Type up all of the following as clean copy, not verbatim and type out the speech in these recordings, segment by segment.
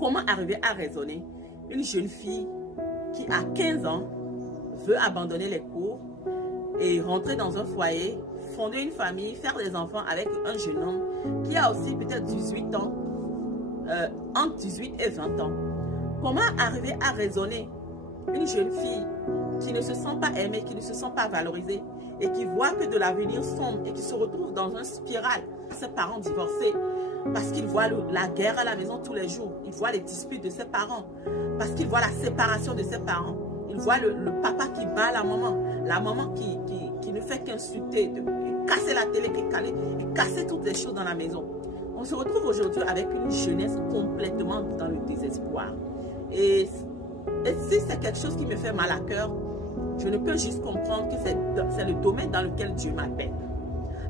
Comment arriver à raisonner une jeune fille qui a 15 ans veut abandonner les cours et rentrer dans un foyer, fonder une famille, faire des enfants avec un jeune homme qui a aussi peut-être 18 ans, entre 18 et 20 ans. Comment arriver à raisonner une jeune fille qui ne se sent pas aimée, qui ne se sent pas valorisée et qui voit que de l'avenir sombre et qui se retrouve dans une spirale, ses parents divorcés, parce qu'il voit la guerre à la maison tous les jours, il voit les disputes de ses parents, parce qu'il voit la séparation de ses parents, il voit le papa qui bat la maman qui ne fait qu'insulter, casser la télé, et casser toutes les choses dans la maison. On se retrouve aujourd'hui avec une jeunesse complètement dans le désespoir. Et si c'est quelque chose qui me fait mal à cœur, je ne peux juste comprendre que c'est le domaine dans lequel Dieu m'appelle.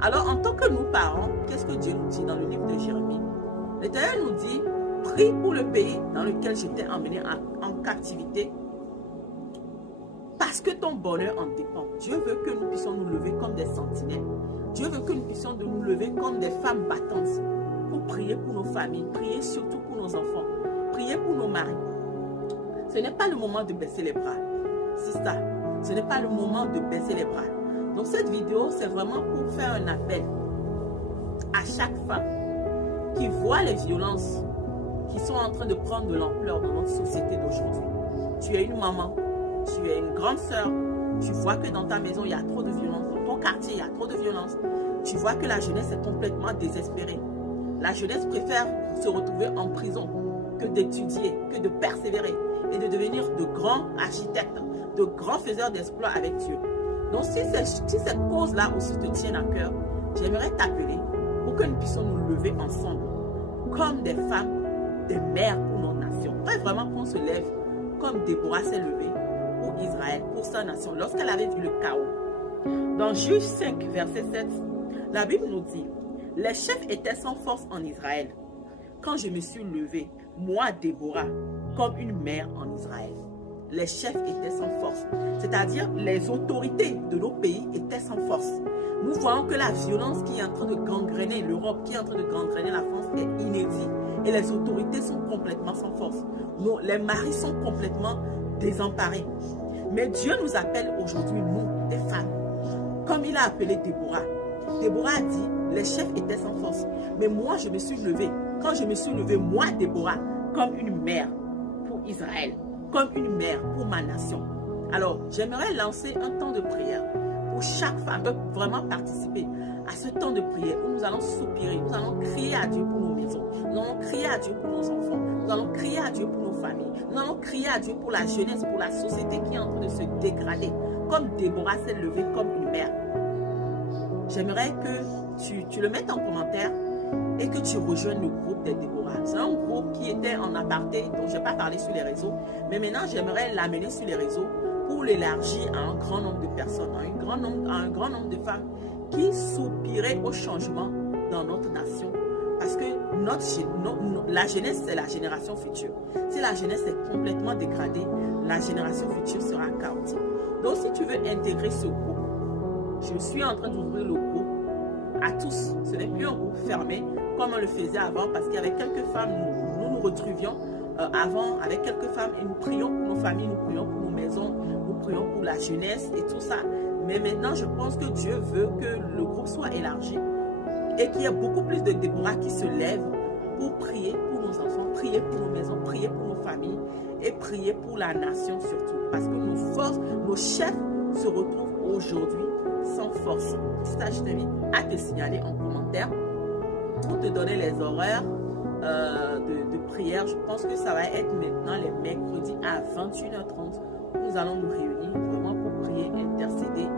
Alors, en tant que nous parents, qu'est-ce que Dieu nous dit dans le livre de Jérémie? L'Éternel nous dit, prie pour le pays dans lequel je t'ai emmené en captivité, parce que ton bonheur en dépend. Dieu veut que nous puissions nous lever comme des sentinelles. Dieu veut que nous puissions nous lever comme des femmes battantes pour prier pour nos familles, prier surtout pour nos enfants, prier pour nos maris. Ce n'est pas le moment de baisser les bras. C'est ça. Ce n'est pas le moment de baisser les bras. Donc cette vidéo, c'est vraiment pour faire un appel à chaque femme qui voit les violences qui sont en train de prendre de l'ampleur dans notre société d'aujourd'hui. Tu es une maman, tu es une grande sœur, tu vois que dans ta maison, il y a trop de violence, dans ton quartier, il y a trop de violence. Tu vois que la jeunesse est complètement désespérée. La jeunesse préfère se retrouver en prison que d'étudier, que de persévérer et de devenir de grands architectes, de grands faiseurs d'exploits avec Dieu. Donc si cette cause-là aussi te tient à cœur, j'aimerais t'appeler pour que nous puissions nous lever ensemble comme des femmes, des mères pour nos nations. Pas vraiment qu'on se lève comme Déborah s'est levée pour Israël, pour sa nation, lorsqu'elle avait vu le chaos. Dans Juges 5, verset 7, la Bible nous dit, « Les chefs étaient sans force en Israël, quand je me suis levée, moi Déborah, comme une mère en Israël. » Les chefs étaient sans force, c'est-à-dire les autorités de nos pays étaient sans force. Nous voyons que la violence qui est en train de gangréner l'Europe, qui est en train de gangréner la France est inédite. Et les autorités sont complètement sans force. Les maris sont complètement désemparés. Mais Dieu nous appelle aujourd'hui, nous, des femmes, comme il a appelé Déborah. Déborah a dit, les chefs étaient sans force. Mais moi, je me suis levée. Quand je me suis levée, moi, Déborah, comme une mère pour Israël, comme une mère pour ma nation. Alors, j'aimerais lancer un temps de prière où chaque femme peut vraiment participer à ce temps de prière où nous allons soupirer, nous allons crier à Dieu pour nos maisons, nous allons crier à Dieu pour nos enfants, nous allons crier à Dieu pour nos familles, nous allons crier à Dieu pour la jeunesse, pour la société qui est en train de se dégrader, comme Déborah s'est levée comme une mère. J'aimerais que tu le mettes en commentaire et que tu rejoignes le groupe des Déborah. C'est un groupe qui était en aparté, dont je n'ai pas parlé sur les réseaux, mais maintenant j'aimerais l'amener sur les réseaux pour l'élargir à un grand nombre de personnes, à un grand nombre de femmes qui soupiraient au changement dans notre nation. Parce que la jeunesse, c'est la génération future. Si la jeunesse est complètement dégradée, la génération future sera chaotique. Donc si tu veux intégrer ce groupe, je suis en train d'ouvrir le groupe à tous. Ce n'est plus un groupe fermé comme on le faisait avant, parce qu'il y avait quelques femmes, nous retrouvions avant avec quelques femmes et nous prions pour nos familles, nous prions pour nos maisons, nous prions pour la jeunesse et tout ça. Mais maintenant, je pense que Dieu veut que le groupe soit élargi et qu'il y ait beaucoup plus de Déborah qui se lèvent pour prier pour nos enfants, prier pour nos maisons, prier pour nos familles et prier pour la nation surtout. Parce que nos forces, nos chefs se retrouvent aujourd'hui sans force. C'est ça, je t'invite à te signaler en commentaire pour te donner les horaires de prière. Je pense que ça va être maintenant les mercredis à 21h30. Nous allons nous réunir vraiment pour prier, intercéder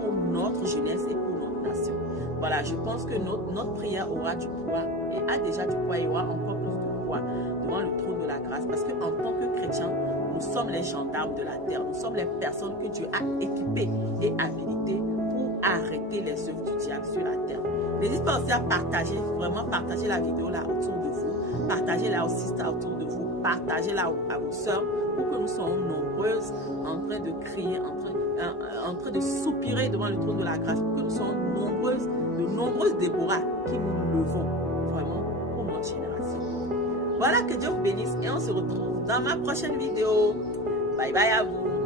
pour notre jeunesse et pour notre nation. Voilà, je pense que notre prière aura du poids et a déjà du poids et aura encore plus de poids devant le trône de la grâce. Parce qu'en tant que chrétiens, nous sommes les gendarmes de la terre. Nous sommes les personnes que Dieu a équipées et habilitées pour arrêter les œuvres du diable sur la terre. N'hésitez pas aussi à partager, vraiment partager la vidéo là autour de vous. Partagez-la aux sisters autour de vous. Partagez-la à vos soeurs pour que nous soyons nombreuses en train de crier, en train de soupirer devant le trône de la grâce. Pour que nous soyons nombreuses Déborah qui nous levons vraiment pour notre génération. Voilà, que Dieu vous bénisse et on se retrouve dans ma prochaine vidéo. Bye bye à vous.